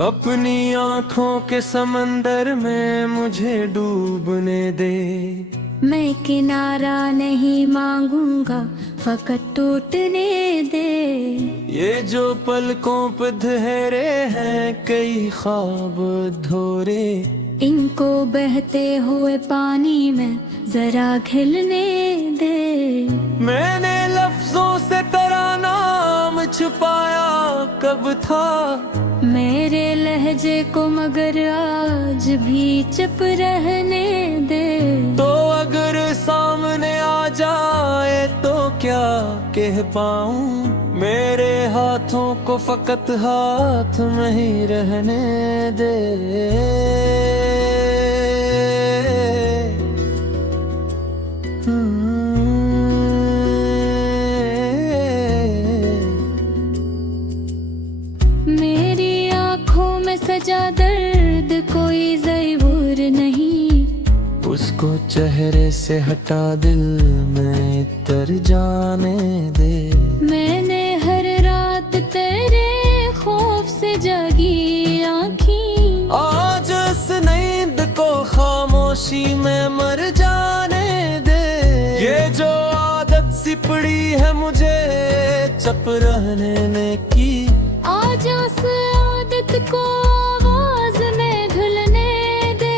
अपनी आँखों के समंदर में मुझे डूबने दे। मैं किनारा नहीं मांगूंगा, फकत टूटने दे। ये जो पलकों पे धरे हैं कई ख्वाब अधूरे, इनको बहते हुए पानी में जरा खिलने दे। मैंने लफ्जों से तेरा नाम छुपाया कब था, मेरे लहजे को मगर आज भी चुप रहने दे। तो अगर सामने आ जाए तो क्या कह पाऊं, मेरे हाथों को फकत हाथ में ही रहने दे। मेरी आँखों में सजा दर्द कोई ज़रूर नहीं, उसको चेहरे से हटा दिल में तर जाने दे। मैंने हर रात तेरे खौफ से जागी आँखी, आज इस नींद को खामोशी में मर जाने दे। ये जो आदत सी पड़ी है मुझे चुप रहने की, आज उस आदत को आवाज में ढुलने दे।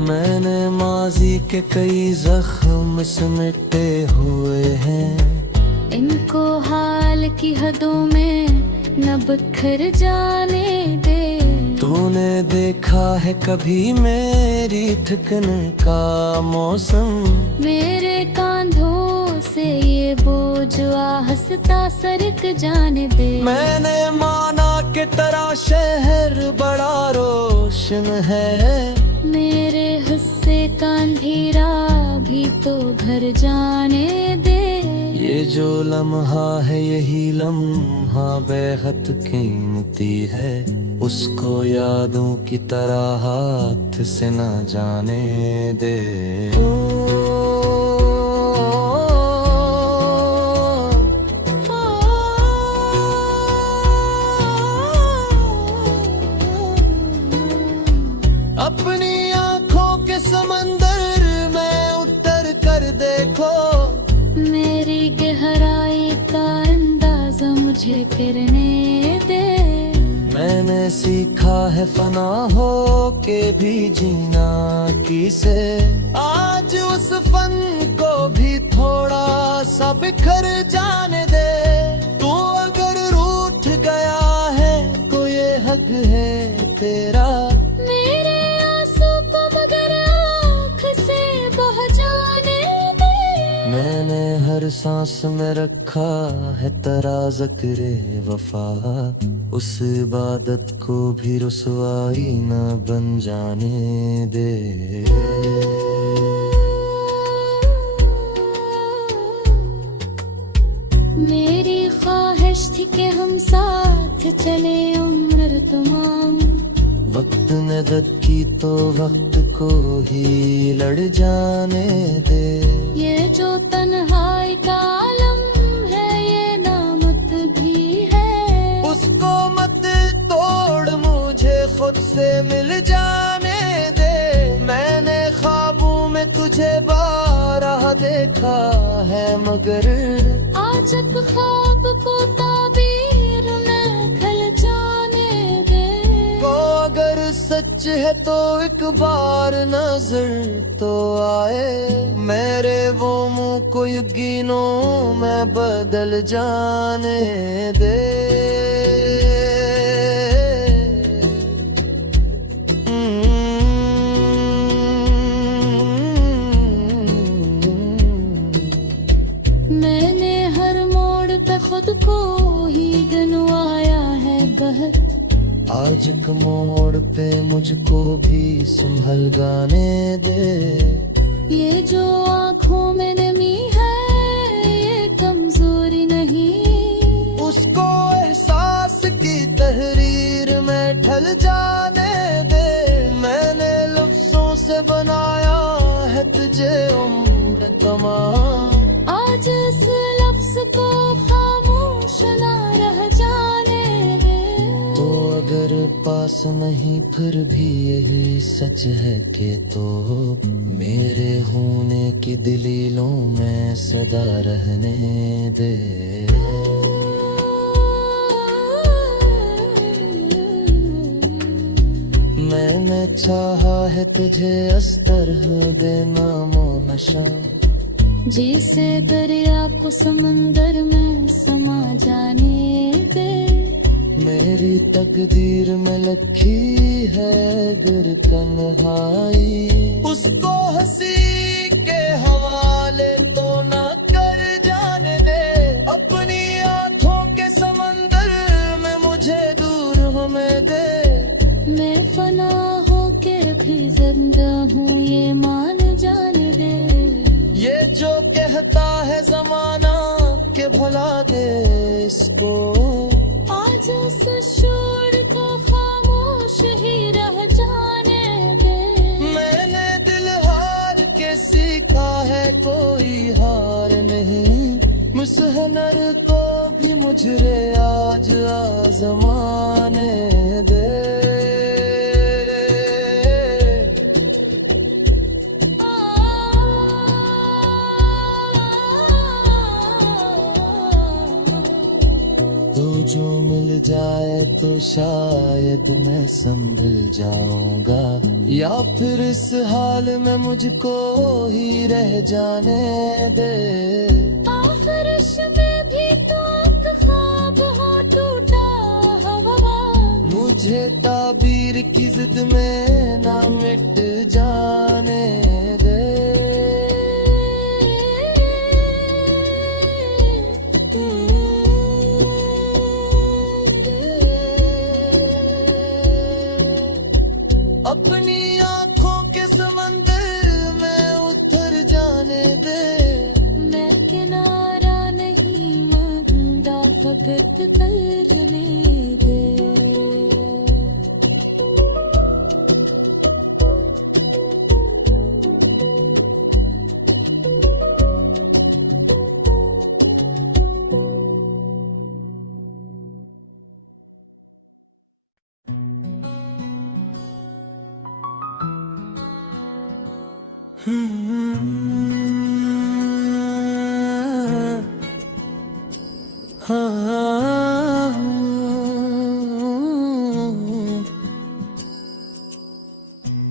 मैंने माजी के कई जख्म समेटे हुए हैं, इनको हाल की हदों में न बिखर जाने दे। तूने देखा है कभी मेरी ठिकने का मौसम, मेरे कांधों से ये बोझ हंसता सरक जाने दे। मैंने माना कि तेरा शहर बड़ा रोशन है, मेरे हिस्से का अंधेरा भी तो घर जाने दे। ये जो लम्हा है यही लम्हा बेहद कीमती है, उसको यादों की तरह हाथ से न जाने दे। अपनी आँखों के समंदर में उतर कर देखो, मेरी गहराई का अंदाजा मुझे करने दे। मैंने सीखा है फना हो के भी जीना किसे, आज उस फन को भी थोड़ा सा बिखर जाने दे। तू अगर रूठ गया है तो ये हक है तेरा, मेरे आंसू को मगर आँख से बह जाने दे। मैंने हर सांस में रखा है तेरा ज़िक्र वफा, उस इबादत को भी रुसवाई न बन जाने दे। मेरी ख्वाहिश थी कि हम साथ चले उम्र तमाम, वक्त ने दद की तो वक्त को ही लड़ जाने दे। ये जो तन्हाई का आलम है ये नामत भी है, उसको मत तोड़ मुझे खुद से मिल जाने दे। मैंने ख्वाबों में तुझे बारह देखा है मगर आज तक ख्वाब को ताबीर में खल जाने दे। को अगर सच है तो एक बार नजर तो आए, मेरे वो मुंह को यकीनों में बदल जाने दे। मैंने हर मोड़ पे खुद को ही गनवाया है बहुत, आज एक मोड़ पे मुझको भी संभल गाने दे। ये जो आँखों में नमी है ये कमजोरी नहीं। उसको एहसास की तहरीर में ढल जाने दे। मैंने लफ्जों से बनाया है तुझे उम्र तमाम। आज इस लफ्ज को खामोश ना रह जाने दे। तो अगर पास नहीं फिर भी यही सच है कि तो मेरे होने की दलीलों में सदा रहने दे। मैंने चाहा है तुझे अस्तर बेनामो नशा। जिसे दरिया को समंदर में समा जाने दे। मेरी तकदीर में लिखी है गर तन्हाई। उसको हंसी के हवाले तो ना कर जाने दे। अपनी आंखों के समंदर में मुझे दूर होने दे। मैं फना हो के भी जिंदा हूँ ये मान जाने दे। ये जो कहता है जमाना के भुला दे इसको। आज उस शोर को खामोश ही रह जाने दे। मैंने दिल हार के सीखा है कोई हार नहीं। मुसहनर को भी मुझरे आज आजमाने दे। तो जो मिल जाए तो शायद मैं संभल जाऊंगा। या फिर इस हाल में मुझको ही रह जाने दे। आखिरिश में भी तो एक ख्वाब हो टूटा हवा। मुझे ताबीर की जिद में ना मिट जाने दे। अपनी आंखों के समंदर में उतर जाने दे। मैं किनारा नहीं मांगता फकत करने दे।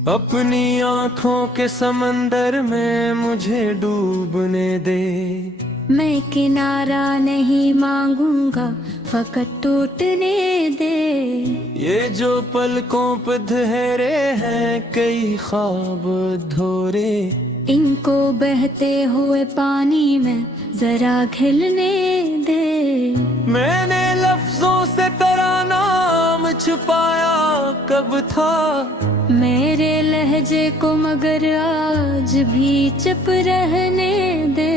अपनी आंखों के समंदर में मुझे डूबने दे। मैं किनारा नहीं मांगूंगा फकत टूटने दे। ये जो पलकों पे धरे हैं कई ख्वाब धोरे। इनको बहते हुए पानी में जरा खिलने दे। मैंने लफ्जों से तेरा नाम छुपाया कब था। मेरे लहजे को मगर आज भी चुप रहने दे।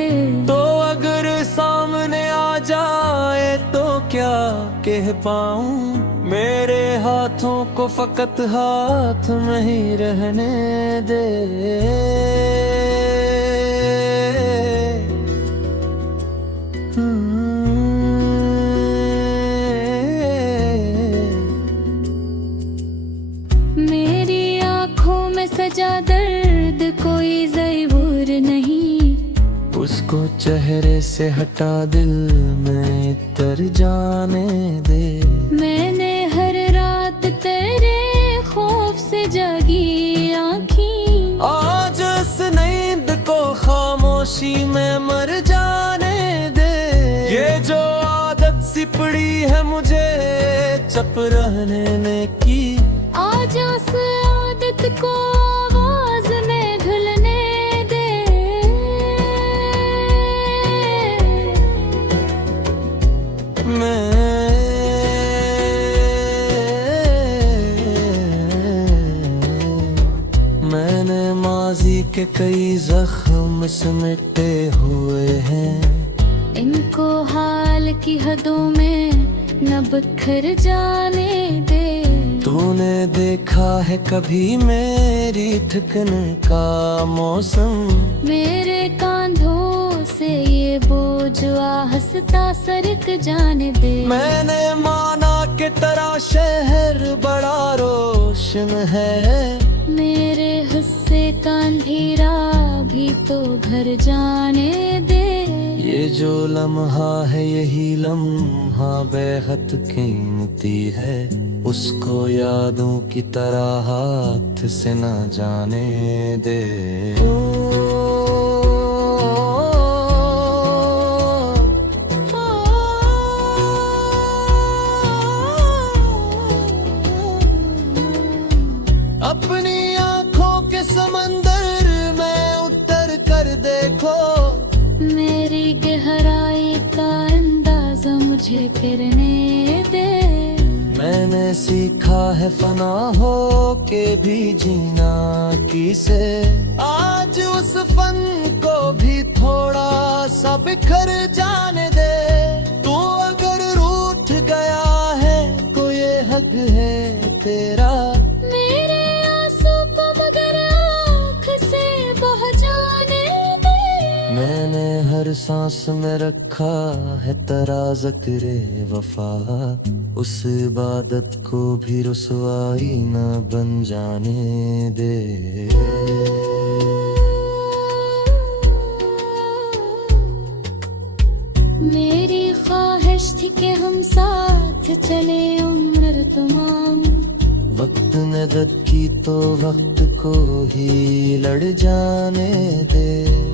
तो अगर सामने आ जाए तो क्या कह पाऊं। मेरे हाथों को फकत हाथ में ही रहने दे। मेरी आँखों में सजा दर्द कोई ज़रूर नहीं। उसको चेहरे से हटा दिल में तर जाने दे। मैंने हर रात तेरे खौफ से जागी आँखी। आज इस नींद को खामोशी में मर जाने दे। ये जो आदत सी पड़ी है मुझे चुप रहने की। आज उस आदत को आवाज में ढुलने दे। मैंने माजी के कई जख्म सिमटे हुए हैं, इनको हाल की हदों में न बिखर जाने दे। तूने देखा है कभी मेरी ठिकने का मौसम, मेरे कांधों से ये बोझ हंसता सरक जाने दे। मैंने माना कि तेरा शहर बड़ा रोशन है, मेरे हिस्से का अंधेरा भी तो घर जाने दे। ये जो लम्हा है यही लम्हा बेहद कीमती है, उसको यादों की तरह हाथ से न जाने दे। अपनी आंखों के समंदर में उतर कर देखो, मेरी गहराई का अंदाजा मुझे करने दे। मैंने सीखा है फना हो के भी जीना किसे, आज उस फन को भी थोड़ा सा बिखर जाने दे। तू अगर रूठ गया है तो ये हक है तेरा, मेरे आंसू को मगर आँख से बह जाने दे। मैंने हर सांस में रखा है तेरा ज़िक्र वफा, उस इबादत को भी रुसवाई न बन जाने दे। मेरी ख्वाहिश थी कि हम साथ चले उम्र तमाम, वक्त ने दद की तो वक्त को ही लड़ जाने दे।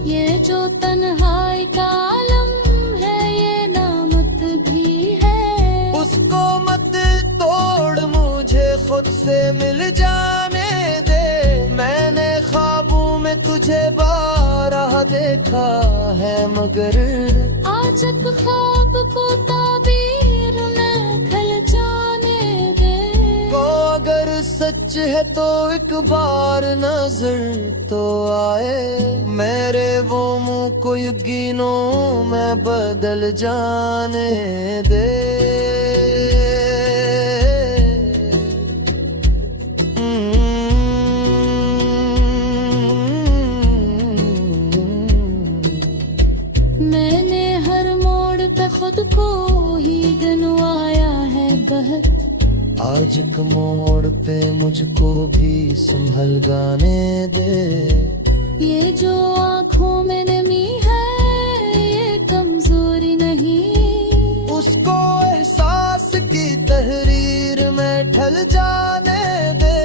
ये जो तन्हाई का आलम है ये नामत भी है, उसको मत तोड़ मुझे खुद से मिल जाने दे। मैंने ख्वाबों में तुझे बारहा देखा है मगर आज एक ख्वाब को ताबीर में खल जाने दे। को अगर सच है तो एक बार नजर तो आए, मेरे वो मुंह को यकीनों में बदल जाने दे। मैंने हर मोड़ पे खुद को ही गिनवाया है बहुत, आज एक मोड़ पे मुझको भी संभल गाने दे। ये जो आँखों में नमी है ये कमजोरी नहीं, उसको एहसास की तहरीर में ढल जाने दे।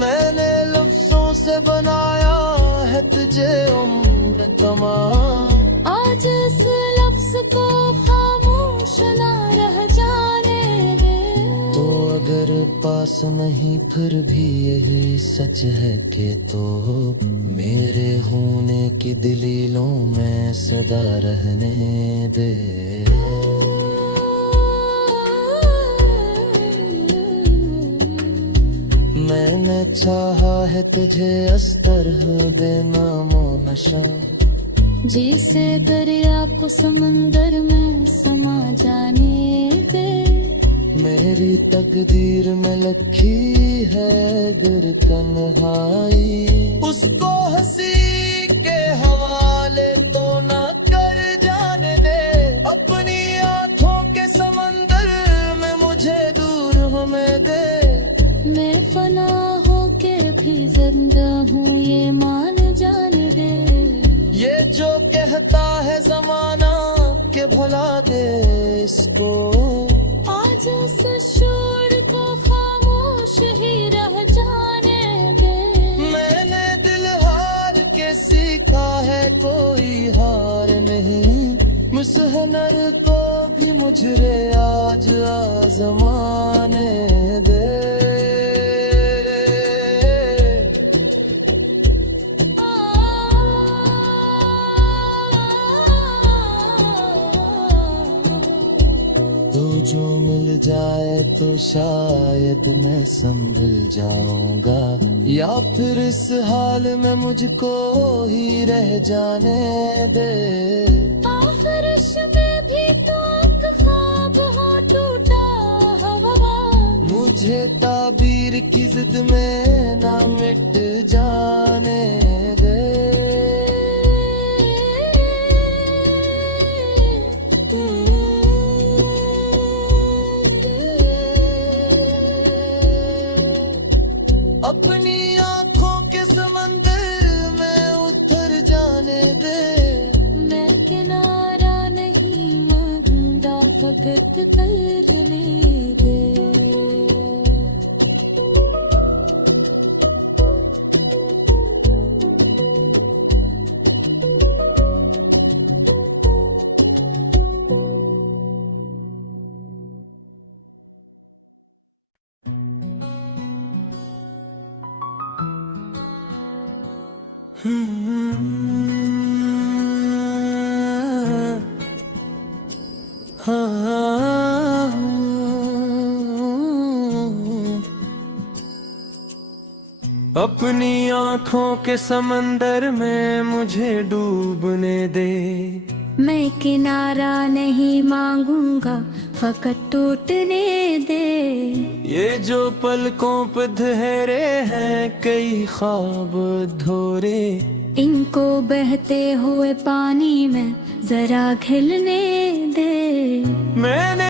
मैंने लफ्जों से बनाया है तुझे उम्र तमाम, आज इस लफ्ज को खामोश ना रह जाने दे। तो अगर पास नहीं फिर भी यही सच है कि तो मेरे होने की दलीलों में सदा रहने दे। मैंने चाहा है तुझे अस्तर बेनामो नशा, जिसे दरिया को समंदर में समा जाने दे। मेरी तकदीर में लखी है गर तन्हाई, उसको हंसी के हवाले तो ना कर जाने दे। अपनी आंखों के समंदर में मुझे दूर होने दे। मैं फना हो के भी जिंदा हूँ ये मान जाने दे। ये जो कहता है जमाना के भुला दे इसको, आज उस शोर को खामोश ही रह जाने दे। मैंने दिल हार के सीखा है कोई हार नहीं, मुसहनर को भी मुझरे आज आजमाने दे। जो मिल जाए तो शायद मैं संभल जाऊंगा, या फिर इस हाल में मुझको ही रह जाने दे। आफरिश में भी तो एक ख्वाब हो टूटा हवा, मुझे ताबीर की जिद में ना मिट जाने दे। अपनी आंखों के समंदर में उतर जाने दे। मैं किनारा नहीं मांगता, फकत करने दे। अपनी आंखों के समंदर में मुझे डूबने दे। मैं किनारा नहीं मांगूंगा, फकत टूटने दे। ये जो पलकों पे धरे हैं कई ख्वाब अधूरे, इनको बहते हुए पानी में जरा खिलने दे। मैंने